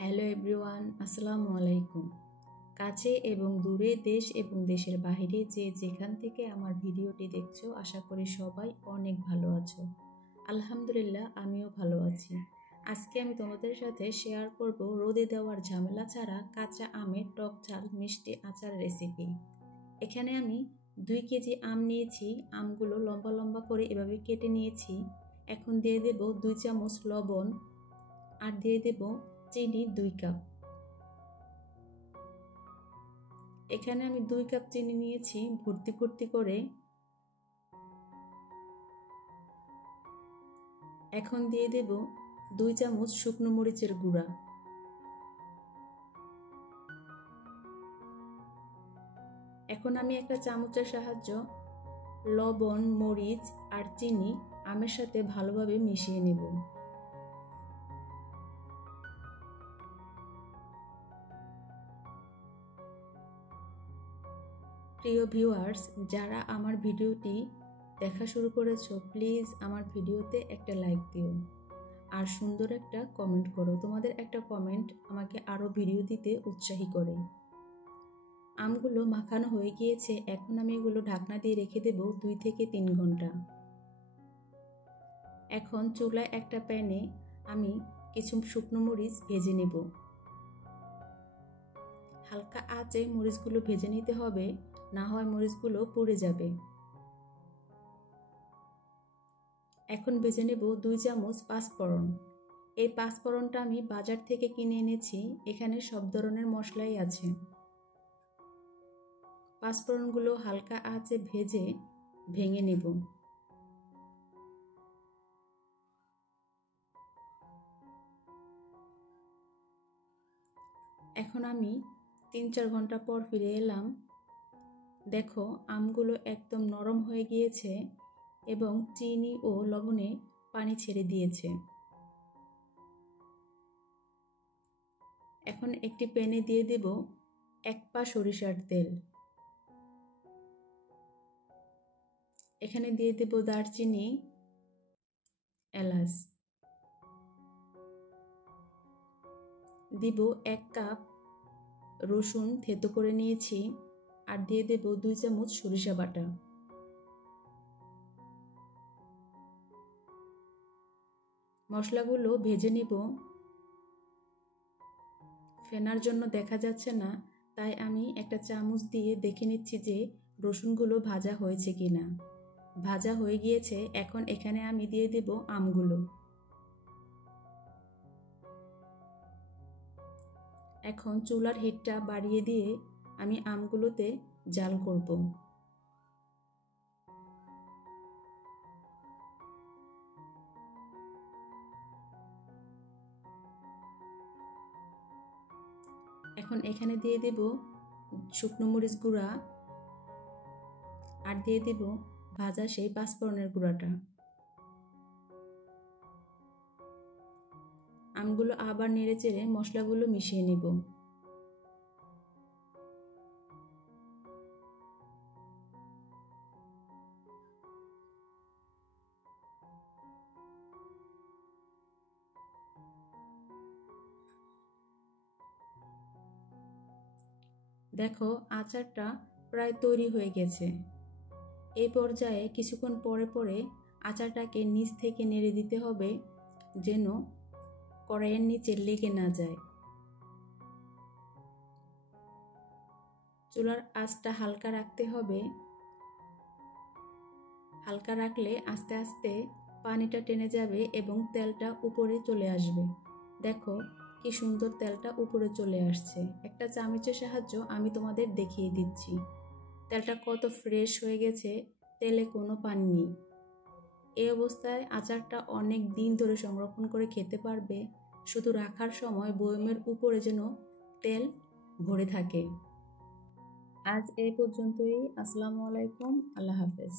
Hello everyone, আসসালামু আলাইকুম। কাছে এবং দূরে, দেশ এবং দেশের বাইরে যে যেখান থেকে আমার ভিডিওটি দেখছো, আশা করি সবাই অনেক ভালো আছো। আলহামদুলিল্লাহ, আমিও ভালো আছি। আজকে আমি তোমাদের সাথে শেয়ার করব রোদে দেওয়ার ঝামেলা ছাড়া কাঁচা আমের টক ঝাল মিষ্টি আচার রেসিপি। এখানে আমি 2 কেজি আম নিয়েছি। আমগুলো লম্বা লম্বা করে এভাবে কেটে নিয়েছি। এখন দিয়ে দেব 2 চামচ লবণ আর দিয়ে দেব চিনি 2 কাপ। এখানে আমি 2 কাপ চিনি নিয়েছি ভর্তি ভর্তি করে। এখন দিয়ে দেব 2 চামচ শুকনো মরিচের গুঁড়া। এখন আমি একটা চামচের সাহায্য লবণ, মরিচ আর চিনি আমের সাথে ভালোভাবে মিশিয়ে নেব। প্রিয় ভিউয়ার্স, যারা আমার ভিডিওটি দেখা শুরু করেছো, প্লিজ আমার ভিডিওতে একটা লাইক দিও আর সুন্দর একটা কমেন্ট করো। তোমাদের একটা কমেন্ট আমাকে আরও ভিডিও দিতে উৎসাহী করে। আমগুলো মাখানো হয়ে গিয়েছে। এখন আমি এগুলো ঢাকনা দিয়ে রেখে দেব 2 থেকে 3 ঘন্টা। এখন চুলায় একটা প্যানে আমি কিছু শুকনো মরিচ ভেজে নেব। হালকা আঁচে মরিচগুলো ভেজে নিতে হবে, না হয় মরিচগুলো পুড়ে যাবে। এখন ভেজে নেব 2 চামচ পাঁচফোড়ন। এই পাঁচফোড়নটা আমি বাজার থেকে কিনে এনেছি। এখানে সব ধরনের মশলাই আছে। পাঁচফোড়নগুলো হালকা আঁচে ভেজে ভেঙে নেব। এখন আমি 3-4 ঘন্টা পর ফিরে এলাম। দেখো, আমগুলো একদম নরম হয়ে গিয়েছে এবং চিনি ও লবণে পানি ছেড়ে দিয়েছে। এখন একটি প্যানে দিয়ে দেব 1 পা সরিষার তেল। এখানে দিয়ে দেব দারচিনি, এলাচ, দিব 1 কাপ রসুন থেতো করে নিয়েছি আর দিয়ে দেব 2 চামচ সরিষা বাটা। মশলাগুলো ভেজে নিব। ফেনার জন্য দেখা যাচ্ছে না, তাই আমি একটা চামচ দিয়ে দেখে নিচ্ছি যে রসুনগুলো ভাজা হয়েছে কিনা। ভাজা হয়ে গিয়েছে। এখন এখানে আমি দিয়ে দেব আমগুলো। এখন চুলার হিটটা বাড়িয়ে দিয়ে আমি আমগুলোতে জাল করব। এখন এখানে দিয়ে দেব শুকনো মরিচ গুঁড়া আর দিয়ে দেব ভাজা সেই পাঁচফোড়নের গুঁড়াটা। আমগুলো আবার নেড়েচেড়ে মশলাগুলো মিশিয়ে নেব। দেখো, আচারটা প্রায় তৈরি হয়ে গেছে। এই পর্যায়ে কিছুক্ষণ পরে পরে আচারটাকে নিচ থেকে নেড়ে দিতে হবে, যেন কড়াইয়ের নিচে লেগে না যায়। চুলার আঁচটা হালকা রাখতে হবে। হালকা রাখলে আস্তে আস্তে পানিটা টেনে যাবে এবং তেলটা উপরে চলে আসবে। দেখো কি সুন্দর তেলটা উপরে চলে আসছে। একটা চামচের সাহায্য আমি তোমাদের দেখিয়ে দিচ্ছি। তেলটা কত ফ্রেশ হয়ে গেছে, তেলে কোনো পানি নেই। এই অবস্থায় আচারটা অনেক দিন ধরে সংরক্ষণ করে খেতে পারবে। শুধু রাখার সময় বয়মের উপরে যেন তেল ভরে থাকে। আজ এই পর্যন্তই। আসসালামু আলাইকুম, আল্লাহ হাফেজ।